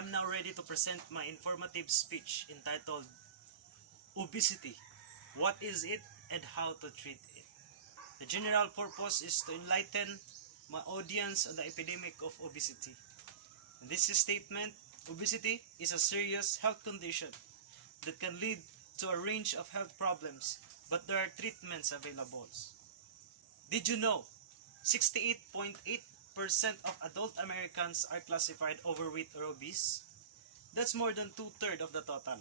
am now ready to present my informative speech entitled Obesity. What is it and how to treat it? The general purpose is to enlighten my audience on the epidemic of obesity. In this statement, obesity is a serious health condition that can lead to a range of health problems, but there are treatments available. Did you know 68.8% of adult Americans are classified overweight or obese? That's more than two-thirds of the total.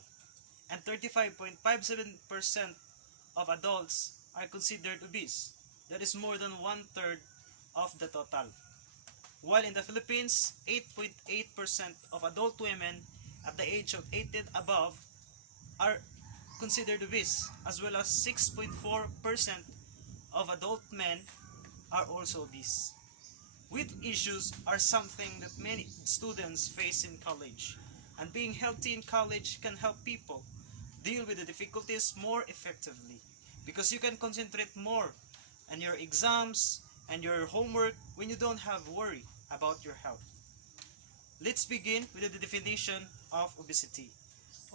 And 35.57% of adults are considered obese. That is more than one-third of the total. While in the Philippines, 8.8% of adult women at the age of 18 above are considered obese, as well as 6.4% of adult men are also obese. Weight issues are something that many students face in college, and being healthy in college can help people deal with the difficulties more effectively, because you can concentrate more on your exams and your homework when you don't have worry about your health. Let's begin with the definition of obesity.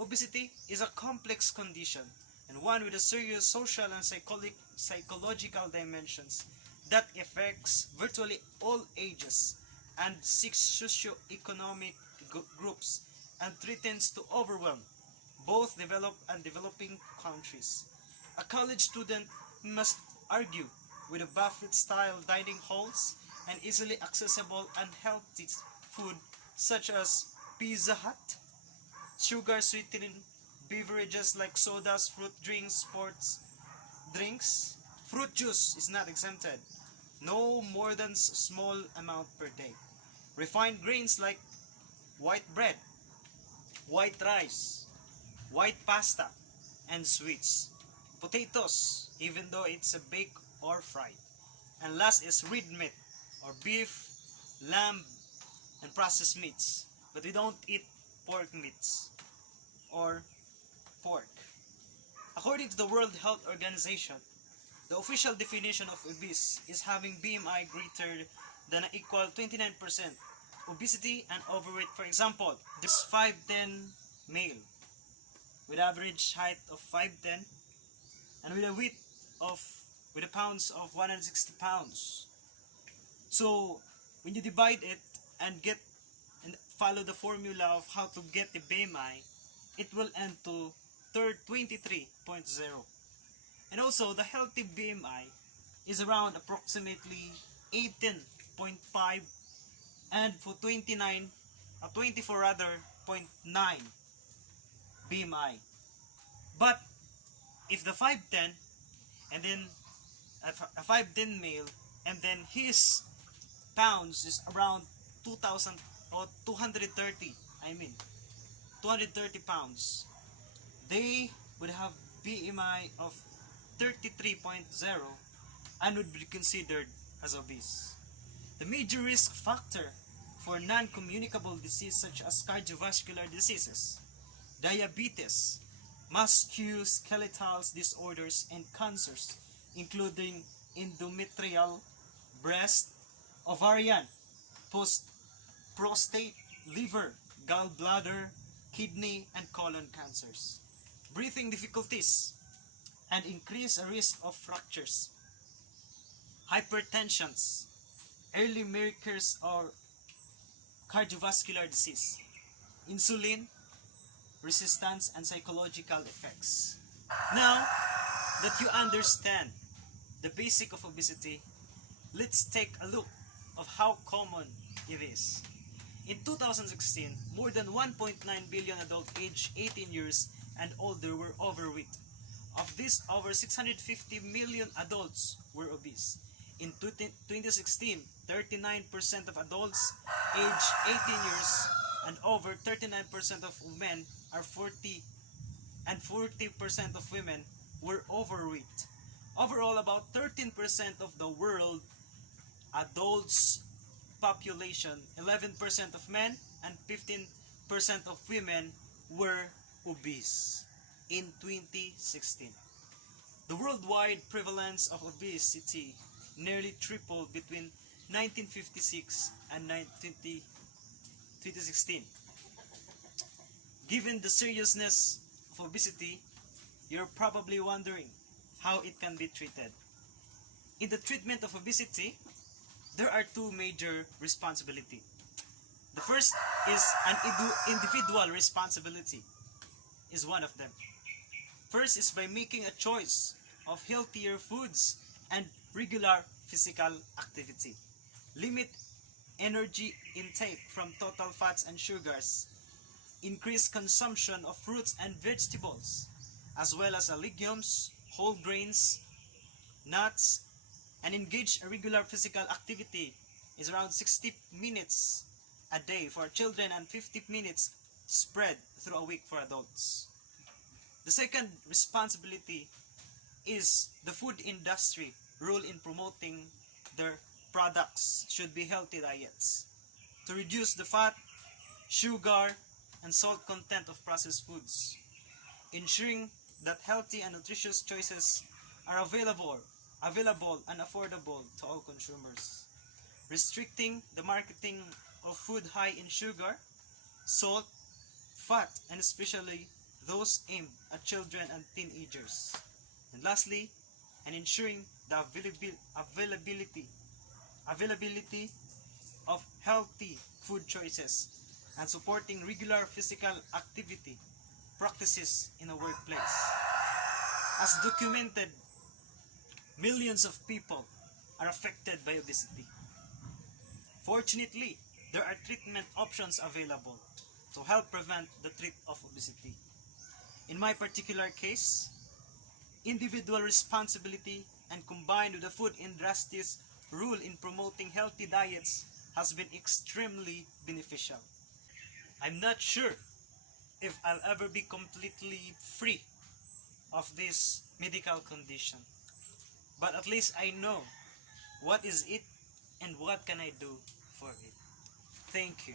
Obesity is a complex condition and one with a serious social and psychological dimensions that affects virtually all ages and 6 socio-economic groups and threatens to overwhelm both developed and developing countries. A college student must argue with a buffet-style dining halls and easily accessible and healthy food such as Pizza Hut, sugar-sweetened beverages like sodas, fruit drinks, sports drinks. Fruit juice is not exempted. No more than small amount per day. Refined grains like white bread, white rice, white pasta, and sweets. Potatoes, even though it's a baked or fried. And last is red meat, or beef, lamb, and processed meats. But we don't eat pork meats, or pork. According to the World Health Organization, the official definition of obese is having BMI greater than or equal 29%. Obesity and overweight, for example, this 5'10" male with average height of 5'10" and with a weight of with a pounds of 160 pounds. So when you divide it and follow the formula of how to get the BMI, it will end to 23.0. And also the healthy BMI is around approximately 18.5, and for 24 rather 0.9 BMI. But if the 5'10" and then a 5'10" male and then his pounds is around 2,000 or 230 pounds, they would have BMI of 33.0 and would be considered as obese. The major risk factor for non-communicable disease such as cardiovascular diseases, diabetes, musculoskeletal disorders, and cancers, including endometrial, breast, ovarian, prostate, liver, gallbladder, kidney, and colon cancers, breathing difficulties, and increase a risk of fractures, hypertensions, early markers or cardiovascular disease, insulin resistance, and psychological effects. Now that you understand the basic of obesity, let's take a look of how common it is. In 2016, more than 1.9 billion adults aged 18 years and older were overweight. Of this, over 650 million adults were obese. In 2016, 39% of adults aged 18 years and over 39% of men are 40% of women were overweight. Overall, about 13% of the world adults population, 11% of men and 15% of women were obese in 2016. The worldwide prevalence of obesity nearly tripled between 1956 and 2016. Given the seriousness of obesity, you're probably wondering how it can be treated. In the treatment of obesity, there are two major responsibilities. The first is an individual responsibility, is one of them. First is by making a choice of healthier foods and regular physical activity. Limit energy intake from total fats and sugars. Increase consumption of fruits and vegetables, as well as legumes, whole grains, nuts, and engage in regular physical activity is around 60 minutes a day for children and 50 minutes spread through a week for adults. The second responsibility is the food industry role in promoting their products should be healthy diets to reduce the fat, sugar, and salt content of processed foods, ensuring that healthy and nutritious choices are available and affordable to all consumers, restricting the marketing of food high in sugar, salt, fat, and especially those aimed at children and teenagers. And lastly, and ensuring the availability of healthy food choices and supporting regular physical activity practices in a workplace. As documented, millions of people are affected by obesity. Fortunately, there are treatment options available to help prevent the threat of obesity. In my particular case, individual responsibility and combined with the food industry's role in promoting healthy diets has been extremely beneficial. I'm not sure if I'll ever be completely free of this medical condition, but at least I know what is it and what can I do for it. Thank you.